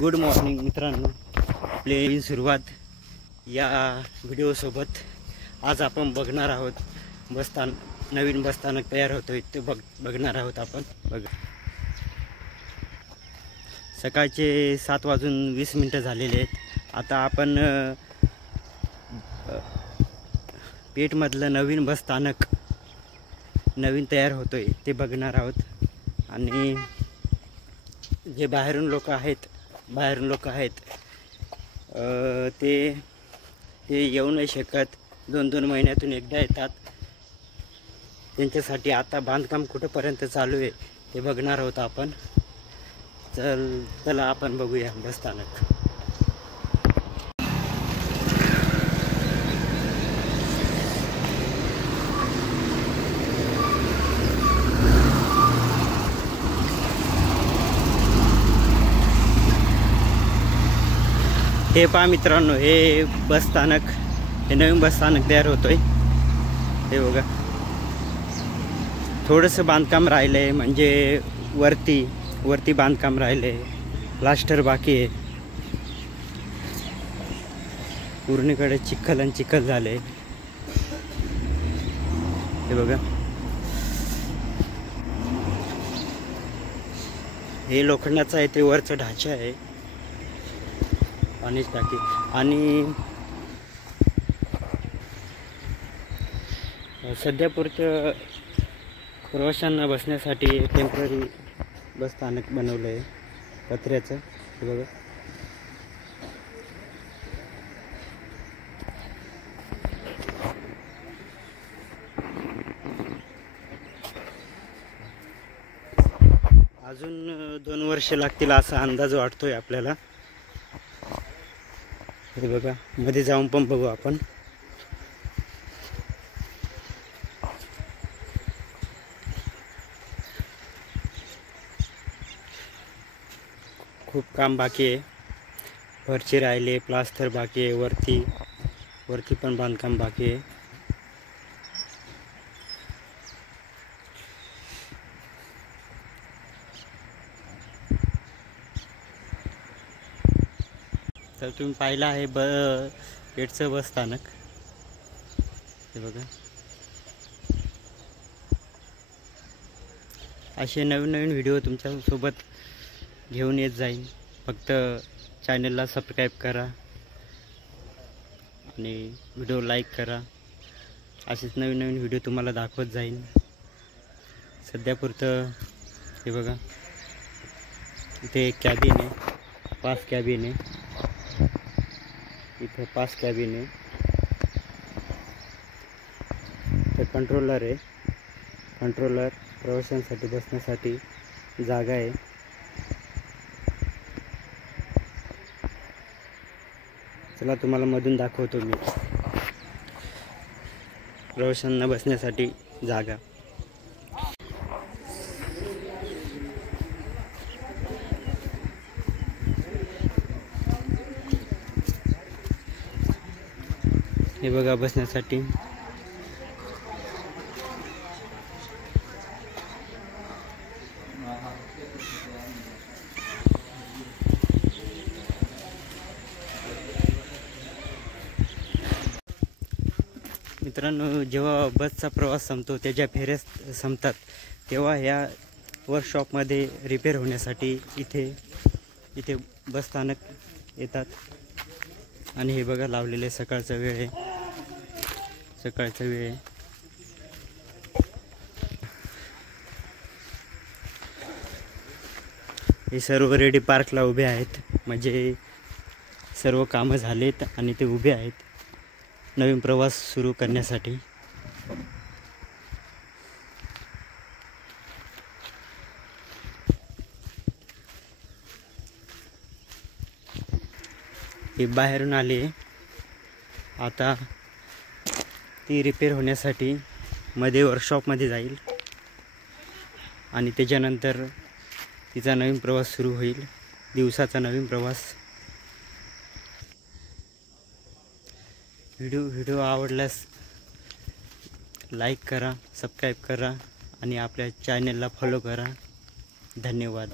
Good morning मित्रांनो, आपली सुरुवात या व्हिडिओसोबत. आज आपण बघणार आहोत नवीन बसस्थानक तयार होतोय ते बघणार आहोत आपण. सकाळचे 7:20 झालेले आहेत. आता आपण पेठमधलं नवीन बसस्थानक नवीन तयार होतोय ते बघणार आहोत. आणि जे बाहेरून लोक आहेत ते येऊ नाही शकत, 2-2 महिन्यातून एकदा येतात. त्यांच्यासाठी आता बांधकाम कुठंपर्यंत चालू आहे ते बघणार आहोत आपण. चला आपण बघूया बसस्थानक. हे पहा मित्रांनो, हे बसस्थानक, हे नवीन बसस्थानक तयार होतोय. हे बघा, थोडंसं बांधकाम राहिलं आहे, म्हणजे वरती बांधकाम राहिलं आहे, प्लास्टर बाकी आहे. पूर्णीकडे चिखल झाले. हे बघा, हे लोखंडाचं आहे, ते वरचं ढाचा आहे, पाणीच टाकी. आणि सध्यापुरतं प्रवाशांना बसण्यासाठी टेम्पररी बसस्थानक बनवलं आहे पत्र्याचं. हे बघा, अजून 2 वर्ष लागतील असा अंदाज वाटतोय आपल्याला. हे बघा, मध्ये जाऊन पण बघू आपण. खूप काम बाकी आहे, फरशी राहिले, प्लास्टर बाकी आहे, वरती पण बांधकाम बाकी आहे. तर तुम्ही पाहिलं आहे पेठचं बसस्थानक. हे बघा, असे नवीन व्हिडिओ तुमच्यासोबत घेऊन येत जाईल. फक्त चॅनलला सबस्क्राईब करा आणि व्हिडिओ लाईक करा. असेच नवीन व्हिडिओ तुम्हाला दाखवत जाईल. सध्यापुरतं हे बघा, इथे एक कॅबिन आहे, 5 कॅबिन आहे. इथे 5 कॅबिन आहे. तर कंट्रोलर आहे, प्रवाशांसाठी बसण्यासाठी जागा आहे. चला तुम्हाला मधून दाखवतो मी प्रवाशांना बसण्यासाठी जागा. हे बघा, बसण्यासाठी मित्रांनो, जेव्हा बसचा प्रवास संपतो, त्याच्या फेऱ्या संपतात, तेव्हा ह्या वर्कशॉपमध्ये रिपेअर होण्यासाठी इथे बसस्थानक येतात. आणि हे बघा, लावलेले सकाळचा वेळ आहे. हे सर्व रेडी पार्कला उभे आहेत, म्हणजे सर्व कामं झालेत आणि ते उभे आहेत नवीन प्रवास सुरू करण्यासाठी. हे बाहेरून आले, आता ती रिपेअर होण्यासाठी मध्ये वर्कशॉपमध्ये जाईल आणि त्याच्यानंतर तिचा नवीन प्रवास सुरू होईल, दिवसाचा नवीन प्रवास. व्हिडिओ आवडल्यास लाईक करा, सबस्क्राईब करा आणि आपल्या चॅनलला फॉलो करा. धन्यवाद.